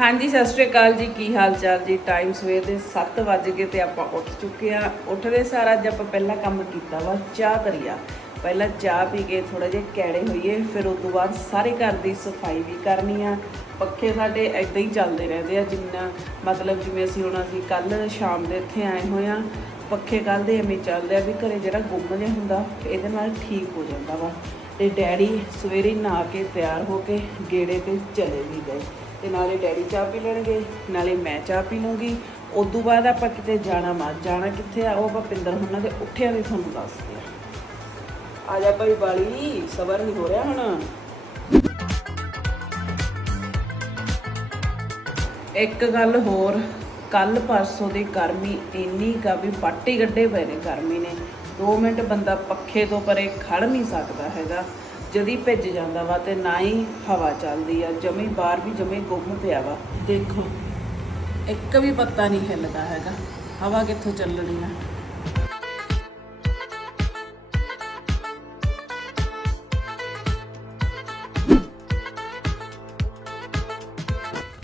ਹਾਂਜੀ, ਸਤਿ ਸ਼੍ਰੀ ਅਕਾਲ ਜੀ। ਕੀ ਹਾਲ ਚਾਲ ਜੀ? ਟਾਈਮ ਸਵੇਰ ਦੇ 7 ਵੱਜ ਗਏ ਤੇ ਆਪਾਂ ਉੱਠ ਚੁੱਕੇ ਆ ਉੱਠਦੇ ਸਾਰਾ ਅੱਜ ਆਪਾਂ ਪਹਿਲਾ ਕੰਮ ਕੀਤਾ ਵਾ, ਚਾਹ ਕਰੀਆ ਪਹਿਲਾਂ ਚਾਹ ਪੀ ਕੇ ਥੋੜਾ ਜਿਹਾ ਕੈੜੇ ਹੋਈਏ, ਫਿਰ ਉਸ ਤੋਂ ਬਾਅਦ ਸਾਰੇ ਘਰ ਦੀ ਸਫ਼ਾਈ ਵੀ ਕਰਨੀ ਆ। ਪੱਖੇ ਸਾਡੇ ਐਦਾਂ ਹੀ ਚੱਲਦੇ ਰਹਿੰਦੇ ਆ, ਜਿੰਨਾ ਮਤਲਬ ਜਿਵੇਂ ਅਸੀਂ ਹੁਣ ਅਸੀਂ ਕੱਲ ਸ਼ਾਮ ਦੇ ਇੱਥੇ ਆਏ ਹੋਏ ਆ ਪੱਖੇ ਕੱਲ ਦੇ ਐਵੇਂ ਚੱਲਦੇ ਆ ਵੀ ਘਰੇ ਜਿਹੜਾ ਗੁੰਮ ਜਿਹਾ ਹੁੰਦਾ, ਇਹਦੇ ਨਾਲ ਠੀਕ ਹੋ ਜਾਂਦਾ ਵਾ। ਤੇ ਡੈਡੀ ਸਵੇਰੇ ਨਹਾ ਕੇ ਤਿਆਰ ਹੋ ਕੇ ਗੇੜੇ ਤੇ ਚਲੇ ਵੀ ਗਏ। ਤੇ ਨਾਲੇ ਡੈਡੀ ਚਾਹ ਪੀ ਲੈਣਗੇ, ਨਾਲੇ ਮੈਂ ਚਾਹ ਪੀ ਲੂੰਗੀ। ਉਦੋਂ ਬਾਅਦ ਆਪਾਂ ਕਿਤੇ ਜਾਣਾ ਮਾ ਜਾਣਾ ਕਿੱਥੇ ਆ, ਉਹ ਆਪਾਂ ਪਿੰਦਰ ਹੁਣਾਂ ਦੇ ਉੱਠਿਆਂ ਦੇ ਤੁਹਾਨੂੰ ਦੱਸਦੇ ਆ। ਆ ਜਾ ਭਾਈ ਬਾਲੀ, ਸਬਰ ਨਹੀਂ ਹੋ ਰਿਹਾ ਹੁਣ। ਇੱਕ ਗੱਲ ਹੋਰ, ਕੱਲ ਪਰਸੋਂ ਦੀ ਗਰਮੀ ਇੰਨੀ ਕਾ ਵੀ ਪਾਟੀ ਗੱਡੇ ਪਏ ਨੇ ਗਰਮੀ ਨੇ। 2 ਮਿੰਟ ਬੰਦਾ ਪੱਖੇ ਤੋਂ ਪਰੇ ਖੜ ਨਹੀਂ ਸਕਦਾ ਹੈਗਾ। ਜਦੀ ਭਿੱਜ ਜਾਂਦਾ ਵਾ ਤੇ ਨਾ ਹੀ ਹਵਾ ਚੱਲਦੀ ਆ, ਜਮੀ ਬਾਹਰ ਵੀ ਜਮੇ ਗੁੰਮ ਪਿਆ ਵਾ। ਦੇਖੋ, ਇੱਕ ਵੀ ਪੱਤਾ ਨਹੀਂ ਹਿੱਲਦਾ ਹੈਗਾ। ਹਵਾ ਕਿੱਥੋਂ ਚੱਲਣੀ ਆ?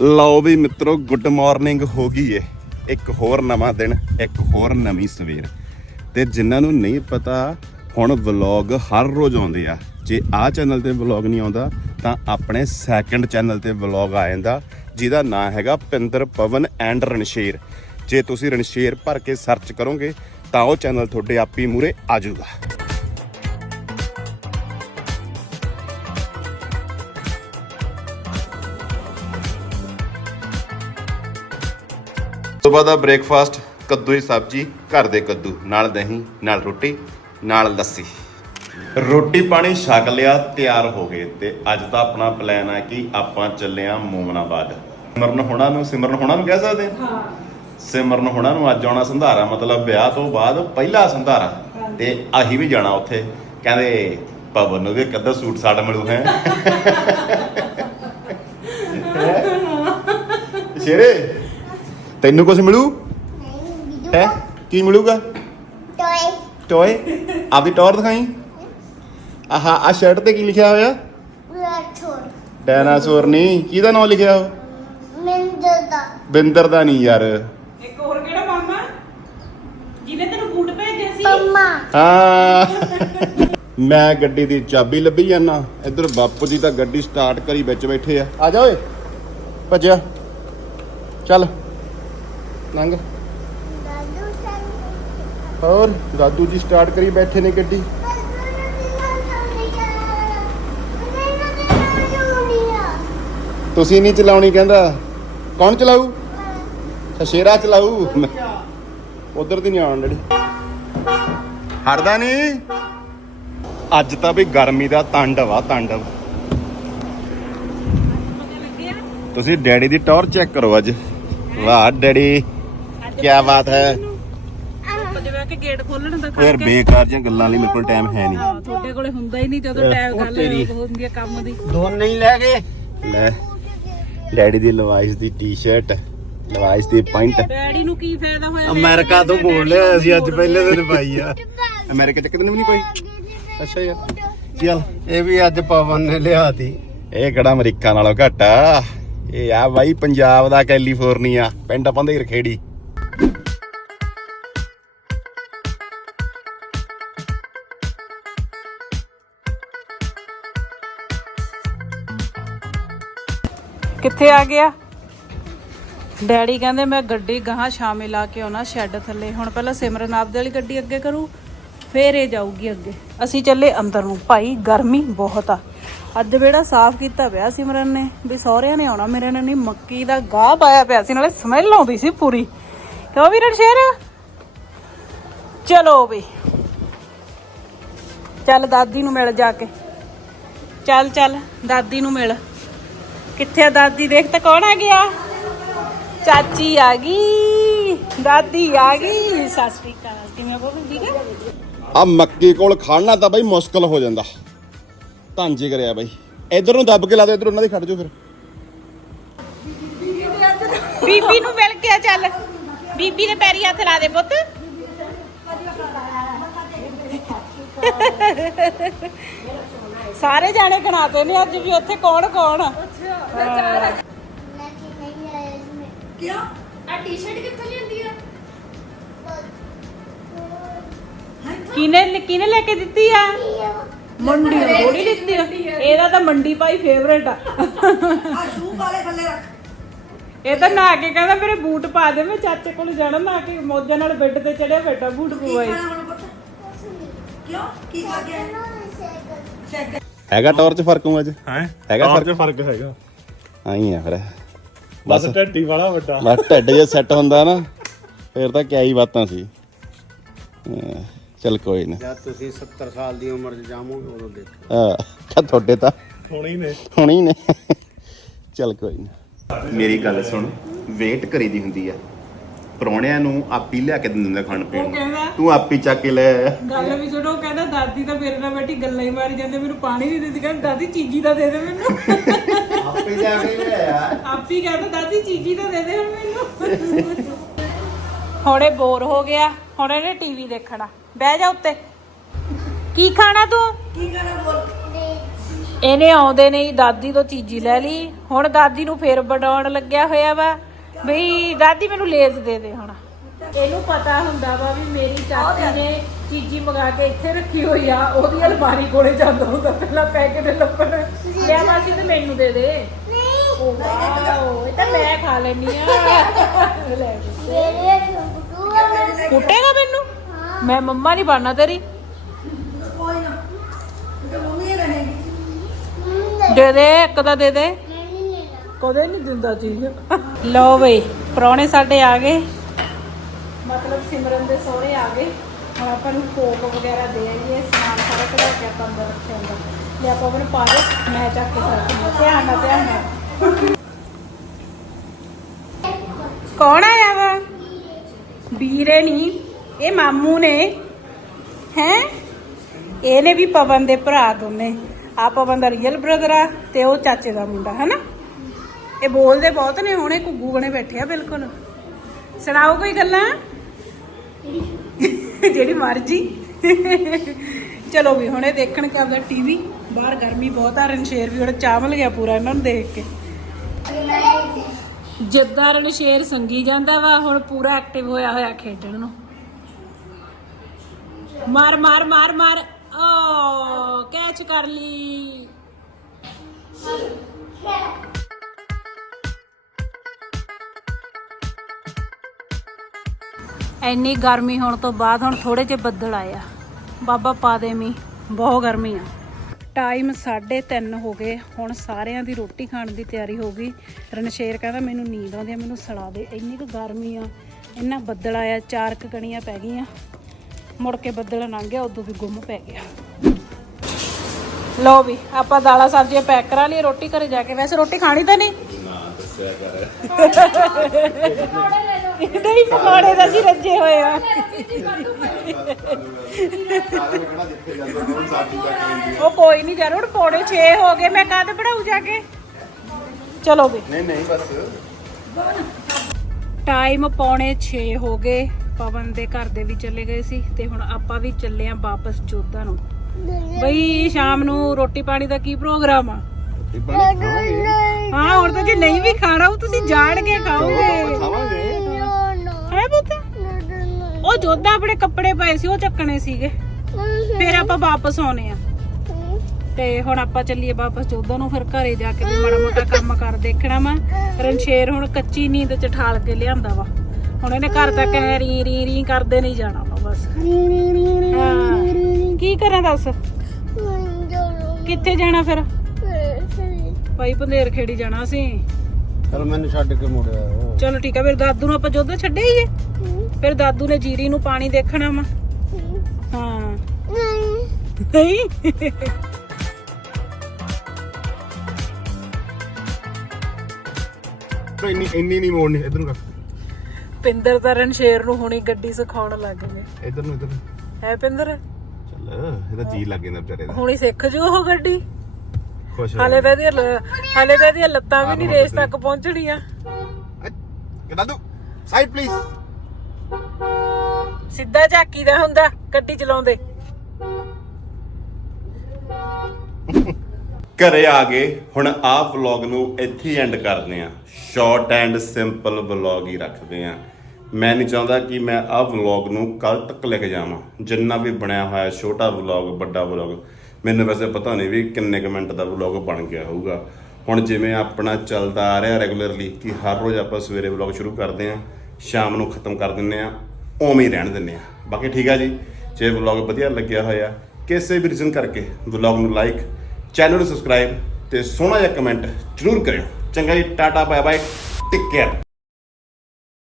ਲਓ ਵੀ ਮਿੱਤਰੋ ਗੁੱਡ ਮਾਰਨਿੰਗ ਹੋ ਗਈ ਏ। ਇੱਕ ਹੋਰ ਨਵਾਂ ਦਿਨ, ਇੱਕ ਹੋਰ ਨਵੀਂ ਸਵੇਰ। ਤੇ ਜਿਨ੍ਹਾਂ ਨੂੰ ਨਹੀਂ ਪਤਾ, ਹੁਣ ਵਲੌਗ ਹਰ ਰੋਜ਼ ਆਉਂਦੇ ਆ। ਜੇ ਆਹ ਚੈਨਲ ਤੇ ਵਲੌਗ ਨਹੀਂ ਆਉਂਦਾ, ਤਾਂ ਆਪਣੇ ਸੈਕੰਡ ਚੈਨਲ ਤੇ ਵਲੌਗ ਆ ਜਾਂਦਾ, ਜਿਹਦਾ ਨਾਮ ਹੈਗਾ ਪਿੰਦਰ ਪਵਨ ਐਂਡ ਰਣਸ਼ੇਰ। ਜੇ ਤੁਸੀਂ ਰਣਸ਼ੇਰ ਭਰ ਕੇ ਸਰਚ ਕਰੋਗੇ, ਤਾਂ ਉਹ ਚੈਨਲ ਤੁਹਾਡੇ ਆਪ ਹੀ ਮੂਰੇ ਆ ਜਾਊਗਾ। ਸਵੇਰ ਦਾ ਬ੍ਰੇਕਫਾਸਟ ਕੱਦੂ ਦੀ ਸਬਜ਼ੀ, ਘਰ ਦੇ ਕੱਦੂ, ਨਾਲ ਦਹੀਂ, ਨਾਲ ਰੋਟੀ, ਨਾਲ ਲੱਸੀ। ਰੋਟੀ ਪਾਣੀ ਛਕ ਲਿਆ ਤਿਆਰ ਹੋ ਗਏ ਤੇ ਅੱਜ ਦਾ ਆਪਣਾ ਪਲਾਨ ਹੈ ਕਿ ਆਪਾਂ ਚੱਲੇ ਆਂ ਮੋਮਨਾਬਾਦ। ਸਿਮਰਨ ਹੋਣਾ ਨੂੰ ਸਿਮਰਨ ਹੋਣਾ ਨੂੰ ਕਹਿ ਸਕਦੇ ਹਾਂ? ਸਿਮਰਨ ਹੋਣਾ ਨੂੰ ਅੱਜ ਆਉਣਾ ਸੰਧਾਰਾ ਮਤਲਬ ਵਿਆਹ ਤੋਂ ਬਾਅਦ ਪਹਿਲਾ ਸੰਧਾਰਾ ਤੇ ਆਹੀ ਵੀ ਜਾਣਾ ਉੱਥੇ। ਕਹਿੰਦੇ ਪਵਨ ਨੂੰ ਵੀ ਅੱਧਾ ਸੂਟ ਸਾੜ ਮਿਲੂ ਹੈ? ਸ਼ੇਰੇ ਤੈਨੂੰ ਕੁਝ ਮਿਲੂ? ਹੈ? ਕੀ ਮਿਲੂਗਾ? ਟੋਏ ਟੋਏ ਆਪਦੀ ਟੌਰ ਦਿਖਾਈ। ਆਹਾ ਆ ਸ਼ਰਟ ਤੇ ਕੀ ਲਿਖਿਆ ਹੋਇਆ? ਰਾਠੋਰ ਡਾਇਨਾਸੌਰ ਨਹੀਂ ਕਿਹਦਾ ਨਾਮ ਲਿਖਿਆ ਹੋ ਮਿੰਦਰ ਦਾ। ਬਿੰਦਰ ਦਾ ਨਹੀਂ ਯਾਰ। ਇੱਕ ਹੋਰ ਕਿਹੜਾ ਮਾਮਾ ਜਿਹਨੇ ਤੈਨੂੰ ਬੂਟ ਭੇਜੇ ਸੀ। ਪੰਮਾ। ਹਾਂ। ਮੈਂ ਗੱਡੀ ਦੀ ਚਾਬੀ ਲੱਭੀ ਜਾਨਾ ਇੱਧਰ ਬਾਪੂ ਜੀ ਤਾਂ ਗੱਡੀ ਸਟਾਰਟ ਕਰੀ ਵਿੱਚ ਬੈਠੇ ਆ। ਆ ਜਾ ਓਏ। ਭੱਜਿਆ। ਚੱਲ। ਲੰਘ। ਦਾਦੂ ਸੰਗ ਹੋਰ? ਦਾਦੂ ਜੀ ਸਟਾਰਟ ਕਰੀ ਬੈਠੇ ਨੇ ਗੱਡੀ। ਤੁਸੀਂ ਨਹੀਂ ਚਲਾਉਣੀ ਕਹਿੰਦਾ। ਕੌਣ ਚਲਾਊ? ਸ਼ਸ਼ੇਰਾ ਚਲਾਊ। ਉਧਰ ਦੀ ਨਹੀਂ ਆਉਣ ਡੜੀ ਹਟਦਾ ਨਹੀਂ। ਅੱਜ ਤਾਂ ਵੀ ਗਰਮੀ ਦਾ ਤਾਂਡਵ ਆ ਤਾਂਡਵ ਤੁਸੀਂ ਡੈਡੀ ਦੀ ਟੌਰ ਚੈੱਕ ਕਰੋ ਅੱਜ। ਵਾਹ ਡੈਡੀ ਕੀ ਬਾਤ ਹੈ। ਜਿਵੇਂ ਕਿ ਗੇਟ ਖੋਲਣ ਦਾ ਯਾਰ ਬੇਕਾਰ ਜਿਹੀਆਂ ਗੱਲਾਂ ਲਈ ਮੇਰੇ ਕੋਲ ਟਾਈਮ ਹੈ ਨਹੀਂ। ਤੁਹਾਡੇ ਕੋਲੇ ਹੁੰਦਾ ਹੀ ਨਹੀਂ ਜਦੋਂ ਟਾਈਮ ਗੱਲ ਹੁੰਦੀ ਹੈ ਕੰਮ ਦੀ। ਦੋਨ ਨਹੀਂ ਲੈ ਗਏ। ਲੈ। ਡੈਡੀ ਦੀ ਲਵਾਈਸ ਦੀ ਟੀ-ਸ਼ਰਟ ਲਵਾਈਸ ਦੀ ਪੈਂਟ। ਡੈਡੀ ਨੂੰ ਕੀ ਫਾਇਦਾ ਹੋਇਆ? ਅਮਰੀਕਾ ਤੋਂ ਬੋਲ ਲਿਆ ਅਸੀਂ ਅੱਜ ਪਹਿਲੇ ਦਿਨ ਪਾਈ ਆ। ਅਮਰੀਕਾ ਚ ਕਿਤੇ ਵੀ ਨਹੀਂ ਕੋਈ? ਅੱਛਾ ਯਾਰ। ਚੱਲ ਇਹ ਵੀ ਅੱਜ ਪਵਨ ਨੇ ਲਿਆਤੀ। ਇਹ ਕਿਹੜਾ ਅਮਰੀਕਾ ਨਾਲੋਂ ਘੱਟ ਆ? ਇਹ ਆ ਬਾਈ ਪੰਜਾਬ ਦਾ ਕੈਲੀਫੋਰਨੀਆ ਪਿੰਡ ਪੰਦੇ ਰਖੇੜੀ। ਕਿੱਥੇ ਆ ਗਿਆ? ਡੈਡੀ ਕਹਿੰਦੇ ਮੈਂ ਗੱਡੀ ਗਾਹਾਂ ਸ਼ਾਮੇ ਲਾ ਕੇ ਆਉਣਾ ਸ਼ੈੱਡ ਥੱਲੇ। ਹੁਣ ਪਹਿਲਾਂ ਸਿਮਰਨ ਆਪਦੇ ਵਾਲੀ ਗੱਡੀ ਅੱਗੇ ਕਰੂ, ਫੇਰ ਇਹ ਜਾਊਗੀ ਅੱਗੇ। ਅਸੀਂ ਚੱਲੇ ਅੰਦਰ ਨੂੰ। ਭਾਈ, ਗਰਮੀ ਬਹੁਤ ਆ। ਅੱਜ ਵਿਹੜਾ ਸਾਫ਼ ਕੀਤਾ ਪਿਆ ਸਿਮਰਨ ਨੇ ਵੀ ਸਹੁਰਿਆਂ ਨੇ ਆਉਣਾ। ਮੇਰੇ ਨੇ ਨਹੀਂ, ਮੱਕੀ ਦਾ ਗਾਹ ਪਾਇਆ ਪਿਆ ਸੀ। ਨਾਲੇ ਸਮੈਲ ਆਉਂਦੀ ਸੀ ਪੂਰੀ। ਕਿਉਂ ਵੀਰਨ ਸ਼ੇਰ? ਚਲੋ ਵੀ। ਚੱਲ ਦਾਦੀ ਨੂੰ ਮਿਲ ਜਾ ਕੇ। ਚੱਲ ਚੱਲ, ਦਾਦੀ ਨੂੰ ਮਿਲ। ਕਿੱਥੇ ਆ ਦਾਦੀ? ਦੇਖ ਤਾਂ ਕੌਣ ਆ ਗਿਆ? ਚਾਚੀ ਆ ਗਈ। ਦਾਦੀ ਆ ਗਈ। ਸਤਿ ਸ਼੍ਰੀ ਅਕਾਲ। ਕਿਵੇਂ ਬੋਲ ਠੀਕ ਹੈ ਆ ਮੱਕੀ ਕੋਲ ਖੜਨਾ ਤਾਂ ਬਾਈ ਮੁਸ਼ਕਲ ਹੋ ਜਾਂਦਾ। ਧਾਂਜੇ ਕਰਿਆ ਬਾਈ। ਇਧਰ ਨੂੰ ਦੱਬ ਕੇ ਲਾ ਦੇ ਇਧਰ ਉਹਨਾਂ ਦੀ ਖੜ ਜਾਓ ਫਿਰ। ਬੀਬੀ ਨੂੰ ਮਿਲ ਕੇ ਆ ਚੱਲ। ਬੀਬੀ ਦੇ ਪੈਰੀ ਹੱਥ ਲਾ ਦੇ ਪੁੱਤ। ਸਾਰੇ ਜਾਣੇ ਗਣਾਤੇ ਨੇ ਅੱਜ ਵੀ ਉੱਥੇ ਕੌਣ ਕੌਣ ਲੈ ਕੇ ਨਹੀਂ ਕਿਉਂ? ਆ ਟੀ-ਸ਼ਰਟ ਕਿੱਥੋਂ ਲਿਆਂਦੀ ਆ? ਕਿਨੇ ਕਿਨੇ ਲੈ ਕੇ ਦਿੱਤੀ ਆ? ਮੰਡੀ ਨੂੰ ਥੋੜੀ ਦਿੱਤੀ ਆ। ਇਹਦਾ ਤਾਂ ਮੰਡੀ ਭਾਈ ਫੇਵਰੇਟ ਆ। ਆ ਸ਼ੂ ਵਾਲੇ ਥੱਲੇ ਰੱਖ। ਇਹ ਤਾਂ ਨਹਾ ਕੇ ਕਹਿੰਦਾ ਮੇਰੇ ਬੂਟ ਪਾ ਦੇ ਮੈਂ ਚਾਚੇ ਕੋਲ ਜਾਣਾ ਨਹਾ ਕੇ ਮੌਜਾਂ ਨਾਲ ਬੈੱਡ ਤੇ ਚੜਿਆ ਬੈਠਾ ਬੂਟ ਪਵਾਈ ਕਿਉਂ? ਕੀ ਖਾ? ਸਾਈਕਲ। ਹੈਗਾ ਟੌਰ 'ਚ ਫ਼ਰਕ ਹੂੰ ਅੱਜ ਹੈ? ਹੈਗਾ ਫ਼ਰਕ ਚ ਫ਼ਰਕ? ਹੈਗਾ। ਆਈ ਆ ਫਿਰ। ਬਸ ਢੱਡੀ ਵਾਲਾ ਵੱਡਾ। ਬਸ ਢਿੱਡ ਜੇ ਸੈੱਟ ਹੁੰਦਾ ਨਾ ਫਿਰ ਤਾਂ ਕਿਆ ਹੀ ਬਾਤਾਂ ਸੀ। ਹਾਂ, ਚੱਲ ਕੋਈ ਨਾ। ਜਦ ਤੁਸੀਂ 70 ਸਾਲ ਦੀ ਉਮਰ 'ਚ ਜਾਵੋਗੇ ਉਦੋਂ ਦੇਖੋ। ਆ ਕਾ ਤੁਹਾਡੇ ਤਾਂ ਹੋਣੀ ਨੇ। ਹੁਣੀ ਨੇ। ਚੱਲ ਕੋਈ ਨਾ। ਮੇਰੀ ਗੱਲ ਸੁਣ ਵੇਟ ਕਰੀਦੀ ਹੁੰਦੀ ਆ। ਪਰੌਣਿਆਂ ਨੂੰ ਆਪੀ ਲਿਆ ਕੇ ਦਿੰਦੇ ਹੁੰਦੇ ਖਾਣ ਪੀਣ ਉਹ ਕਹਿੰਦਾ- ਨੂੰ ਤੂੰ ਆਪੀ ਚੱਕ ਕੇ ਲੈ। ਆਇਆ ਗੱਲ ਵੀ ਸੁਣੋ ਕਹਿੰਦਾ ਦਾਦੀ ਤਾਂ ਮੇਰੇ ਨਾਲ ਬੈਠੀ ਗੱਲਾਂ ਹੀ ਮਾਰੀ ਜਾਂਦੇ ਮੈਨੂੰ ਪਾਣੀ ਨਹੀਂ ਦਿੰਦੀ ਕਹਿੰਦਾ ਦਾਦੀ ਚੀਜੀ ਦਾ ਦੇ ਦੇ ਮੈਨੂੰ। ਆਪੀ ਜਾ ਕੇ ਲੈ ਆਇਆ ਆਪ ਹੀ ਕਹਿੰਦਾ ਦਾਦੀ ਚੀਜੀ ਤਾਂ ਦੇ ਦੇ ਹੁਣ ਮੈਨੂੰ। ਹੁਣੇ ਬੋਰ ਹੋ ਗਿਆ ਹੁਣ ਇਹਨੇ ਟੀਵੀ ਦੇਖਣਾ। ਬਹਿ ਜਾ ਉੱਤੇ। ਕੀ ਖਾਣਾ ਤੂੰ? ਕੀ ਖਾਣਾ ਬੋਲ? ਇਹਨੇ ਆਉਂਦੇ ਨੇ ਹੀ ਦਾਦੀ ਤੋਂ ਚੀਜੀ ਲੈ ਲਈ। ਹੁਣ ਦਾਦੀ ਨੂੰ ਫੇਰ ਬਣਾਉਣ ਲੱਗਿਆ ਹੋਇਆ ਵਾ। ਬਈ ਦਾਦੀ ਮੈਨੂੰ ਲੇਜ਼ ਦੇ ਦੇ ਹੁਣ। ਇਹਨੂੰ ਪਤਾ ਹੁੰਦਾ ਵਾ ਵੀ ਮੇਰੀ ਚਾਚੀ ਨੇ ਚੀਜੀ ਮੰਗਾ ਕੇ ਇੱਥੇ ਰੱਖੀ ਹੋਈ ਆ ਉਹਦੀ ਅਲਮਾਰੀ ਕੋਲੇ ਜਾਂਦਾ ਹੁੰਦਾ ਪਹਿਲਾਂ ਪੈਕੇਟ ਲੱਭਣ। ਲਿਆ ਮਾਸੀ ਤੇ ਮੈਨੂੰ ਦੇ ਦੇ। ਉਹ ਵਾਓ ਇਹ ਤਾਂ ਮੈਂ ਖਾ ਲੈਣੀ ਆ। ਲੈ। ਮੇਰੇ ਕੁੱਟੇਗਾ ਮੈਨੂੰ? ਮੈਂ ਮੰਮਾ ਨਹੀਂ ਬਣਨਾ ਤੇਰੀ। ਕੋਈ ਨਾ। ਤੇ ਮੰਮੀ ਹੀ ਰਹੇਗੀ। ਦੇ ਦੇ ਇੱਕ ਤਾਂ ਦੇ ਦੇ। ਕਦੇ ਨਹੀਂ ਦਿੰਦਾ ਚੀਜ਼। ਲਓ ਬਈ ਪ੍ਰਾਹੁਣੇ ਸਾਡੇ ਆ ਗਏ। ਮਤਲਬ ਸਿਮਰਨ ਦੇ ਸਹੁਰੇ ਆ ਗਏ। ਹੁਣ ਆਪਾਂ ਨੂੰ ਕੋਕ ਵਗੈਰਾ ਦੇ ਆਈਏ ਸਮਾਨ ਸਾਰਾ ਕਢਾ ਕੇ ਆਪਾਂ ਅੰਦਰ ਰੱਖਿਆ ਹੁੰਦਾ। ਲੈ ਆਪਾਂ ਉਹਨੂੰ ਪਾ ਦੇ ਮੈਂ ਚੱਕ ਕੇ ਹਾਂ ਧਿਆਨ ਨਾਲ ਧਿਆਨ ਨਾਲ। ਕੌਣ ਆਇਆ ਵਾ? ਵੀਰੇ ਨਹੀਂ ਇਹ ਮਾਮੂ ਨੇ। ਹੈ? ਇਹਨੇ ਵੀ ਪਵਨ ਦੇ ਭਰਾ ਦੋਨੇ। ਆ ਪਵਨ ਦਾ ਰੀਅਲ ਬ੍ਰਦਰ ਆ ਤੇ ਉਹ ਚਾਚੇ ਦਾ ਮੁੰਡਾ ਹਨਾ? ਇਹ ਬੋਲਦੇ ਬਹੁਤ ਨੇ, ਹੁਣੇ ਘੁੱਗੂ ਬਣੇ ਬੈਠੇ ਆ ਬਿਲਕੁਲ। ਸੁਣਾਓ ਕੋਈ ਗੱਲਾਂ? ਜਿਹੜੀ ਮਰਜ਼ੀ। ਚਲੋ ਵੀ, ਹੁਣੇ ਦੇਖਣ ਕੇ ਆਪਦਾ ਟੀਵੀ ਬਾਹਰ ਗਰਮੀ ਬਹੁਤ ਆ, ਰਣਸ਼ੇਰ ਵੀ ਹੁਣ ਚਾਵਲ ਗਿਆ ਪੂਰਾ ਇਹਨਾਂ ਨੂੰ ਦੇਖ ਕੇ। ਜਿੱਦਾਂ ਰਣਸ਼ੇਰ ਸੰਗੀ ਜਾਂਦਾ ਵਾ, ਹੁਣ ਪੂਰਾ ਐਕਟਿਵ ਹੋਇਆ ਹੋਇਆ ਖੇਡਣ ਨੂੰ। ਮਾਰ ਮਾਰ ਮਾਰ ਮਾਰ। ਓ ਕੈਚ ਕਰ ਲਈ। ਇੰਨੀ ਗਰਮੀ ਹੋਣ ਤੋਂ ਬਾਅਦ ਹੁਣ ਥੋੜੇ ਜਿਹੇ ਬੱਦਲ ਆਏ ਆ। ਬਾਬਾ ਪਾ ਦੇ ਮੀ ਬਹੁਤ ਗਰਮੀ ਆ। ਟਾਈਮ 3:30 ਹੋ ਗਏ ਹੁਣ ਸਾਰਿਆਂ ਦੀ ਰੋਟੀ ਖਾਣ ਦੀ ਤਿਆਰੀ ਹੋ ਗਈ। ਰਣਸ਼ੇਰ ਕਹਿੰਦਾ ਮੈਨੂੰ ਨੀਂਦ ਆਉਂਦੀ ਆ ਮੈਨੂੰ ਸੜਾ ਦੇ ਇੰਨੀ ਕੁ ਗਰਮੀ ਆ। ਇੰਨਾ ਬੱਦਲ ਆਇਆ ਚਾਰ ਕੁ ਕਣੀਆਂ ਪੈ ਗਈਆਂ। ਮੁੜ ਕੇ ਬੱਦਲ ਲੰਘ ਗਿਆ ਉਦੋਂ ਵੀ ਗੁੰਮ ਪੈ ਗਿਆ। ਲਓ ਵੀ ਆਪਾਂ ਦਾਲਾਂ ਸਬਜ਼ੀਆਂ ਪੈਕ ਕਰਾ ਲਈ ਰੋਟੀ ਘਰੇ ਜਾ ਕੇ। ਵੈਸੇ ਰੋਟੀ ਖਾਣੀ ਤਾਂ ਨਹੀਂ? ਨਹੀਂ ਪਕੌੜੇ ਦਾ ਸੀ ਰੱਜੇ ਹੋਏ ਆ। ਉਹ ਕੋਈ ਨਹੀਂ ਯਾਰ ਹੁਣ ਪੌੜੇ 6 ਹੋ ਗਏ। ਮੈਂ ਕਾਹਦੇ ਪੜਾਉ ਜਾ ਕੇ? ਚਲੋ ਵੀ। ਨਹੀਂ ਨਹੀਂ ਬਸ। ਟਾਈਮ ਪੌਣੇ 6 ਹੋ ਗਏ। ਪਵਨ ਦੇ ਘਰ ਦੇ ਵੀ ਚੱਲੇ ਗਏ ਸੀ ਤੇ ਹੁਣ ਆਪਾਂ ਵੀ ਚੱਲੇ ਆਂ ਵਾਪਸ ਜੋਧਾ ਨੂੰ। ਬਈ ਸ਼ਾਮ ਨੂੰ ਰੋਟੀ ਪਾਣੀ ਦਾ ਕੀ ਪ੍ਰੋਗਰਾਮ ਆ? ਹਾਂ ਹੁਣ ਤਾਂ ਜੇ ਨਹੀਂ ਵੀ ਖਾਣਾ ਉਹ ਤੁਸੀਂ ਜਾਣ ਕੇ ਖਾਓਗੇ। ਹੈ ਪੁੱਤ? ਉਹ ਜੋਧਾ ਆਪਣੇ ਕੱਪੜੇ ਪਏ ਸੀ ਉਹ ਚੱਕਣੇ ਸੀਗੇ। ਫਿਰ ਆਪਾਂ ਵਾਪਸ ਆਉਨੇ ਆ। ਤੇ ਹੁਣ ਆਪਾਂ ਚੱਲੀਏ ਵਾਪਸ ਜੋਧਾ ਨੂੰ ਫਿਰ ਘਰੇ ਜਾ ਕੇ ਵੀ ਮਾੜਾ ਮੋਟਾ ਕੰਮ ਕਰ ਦੇਖਣਾ ਵਾ। ਰਣਸ਼ੇਰ ਹੁਣ ਕੱਚੀ ਨੀਂਦ ਚ ਠਾਲ ਕੇ ਲਿਆਂਦਾ ਵਾ। ਹੁਣ ਇਹਨੇ ਘਰ ਤੱਕ ਐ ਰੀ ਰੀ ਰੀ ਕਰਦੇ ਨਹੀਂ ਜਾਣਾ ਵਾ ਬਸ। ਕੀ ਕਰਾਂ ਦੱਸ? ਕਿੱਥੇ ਜਾਣਾ ਫਿਰ? ਭਾਈ ਪੰਧੇਰ ਖੇੜੀ ਜਾਣਾ ਸੀ। ਚਲ ਮੈਨੂੰ ਛੱਡ ਕੇ ਮੁੜਿਆ ਉਹ। ਚਲੋ ਠੀਕ ਆ ਫਿਰ ਦਾਦੂ ਨੂੰ ਆਪਾਂ ਜੋਧਾ ਛੱਡੇ ਹੀ ਏ ਫਿਰ ਦਾਦੂ ਨੇ ਜੀਰੀ ਨੂੰ ਪਾਣੀ ਦੇਖਣਾ ਵਾ। ਹਾਂ। ਨਹੀਂ। ਇੰਨੀ ਇੰਨੀ ਨਹੀਂ ਮੋੜਨੀ ਇਧਰ ਨੂੰ ਕਰ। ਪਿੰਦਰ ਤਰਨ ਸ਼ੇਰ ਨੂੰ ਹੁਣੀ ਗੱਡੀ ਸਿਖਾਉਣ ਲੱਗ ਗਏ। ਇਧਰ ਨੂੰ ਇਧਰ ਹੈ ਪਿੰਦਰ? ਚੱਲ ਇਹਦਾ ਜੀ ਲੱਗ ਜਾਂਦਾ ਵਿਚਾਰੇ ਦਾ। ਹੁਣੀ ਸਿੱਖ ਜੂ ਉਹ ਗੱਡੀ? ਖੁਸ਼ ਹਾਲੇ ਤਾਂ ਇਹਦੀਆਂ ਲ- ਹਾਲੇ ਤਾਂ ਇਹਦੀਆਂ ਲੱਤਾਂ ਵੀ ਨਹੀਂ ਰੇਸ ਤੱਕ ਪਹੁੰਚਣੀਆਂ। ਦਾਦੂ ਸਾਈਡ ਪਲੀਜ਼ ਸਿੱਧਾ ਝਾਕੀਦਾ ਹੁੰਦਾ ਗੱਡੀ ਚਲਾਉਂਦੇ। ਘਰੇ ਆ ਗਏ ਹੁਣ ਆਹ ਵਲੌਗ ਨੂੰ ਇੱਥੇ ਹੀ ਐਂਡ ਕਰਦੇ ਆ ਸ਼ਾਰਟ ਐਂਡ ਸਿੰਪਲ ਵਲੌਗ ਹੀ ਰੱਖਦੇ ਆ ਮੈਂ ਨਹੀਂ ਚਾਹੁੰਦਾ ਕਿ ਮੈਂ ਆਹ ਵਲੌਗ ਨੂੰ ਕੱਲ ਤੱਕ ਲੈ ਕੇ ਜਾਵਾਂ। ਜਿੰਨਾ ਵੀ ਬਣਿਆ ਹੋਇਆ ਛੋਟਾ ਵਲੌਗ ਵੱਡਾ ਵਲੌਗ ਮੈਨੂੰ ਵੈਸੇ ਪਤਾ ਨਹੀਂ ਵੀ ਕਿੰਨੇ ਕੁ ਮਿੰਟ ਦਾ ਵਲੌਗ ਬਣ ਗਿਆ ਹੋਊਗਾ। ਹੁਣ ਜਿਵੇਂ ਆਪਣਾ ਚੱਲਦਾ ਆ ਰਿਹਾ ਰੈਗੂਲਰਲੀ ਕਿ ਹਰ ਰੋਜ਼ ਆਪਾਂ ਸਵੇਰੇ ਵਲੌਗ ਸ਼ੁਰੂ ਕਰਦੇ ਆ ਸ਼ਾਮ ਨੂੰ ਖਤਮ ਕਰ ਦਿੰਨੇ ਆ ਉਵੇਂ ਹੀ ਰਹਿਣ ਦਿੰਨੇ ਆ ਬਾਕੀ ਠੀਕ ਆ ਜੀ, ਜੇ ਵਲੌਗ ਵਧੀਆ ਲੱਗਿਆ ਹੋਇਆ, ਕਿਸੇ ਵੀ ਰੀਜ਼ਨ ਕਰਕੇ ਵਲੌਗ ਨੂੰ ਲਾਈਕ ਚੈਨਲ ਨੂੰ ਸਬਸਕ੍ਰਾਈਬ ਤੇ ਸੋਹਣਾ ਜਿਹਾ ਕਮੈਂਟ ਜ਼ਰੂਰ ਕਰਿਓ। ਚੰਗਾ ਜੀ, tata bye bye take care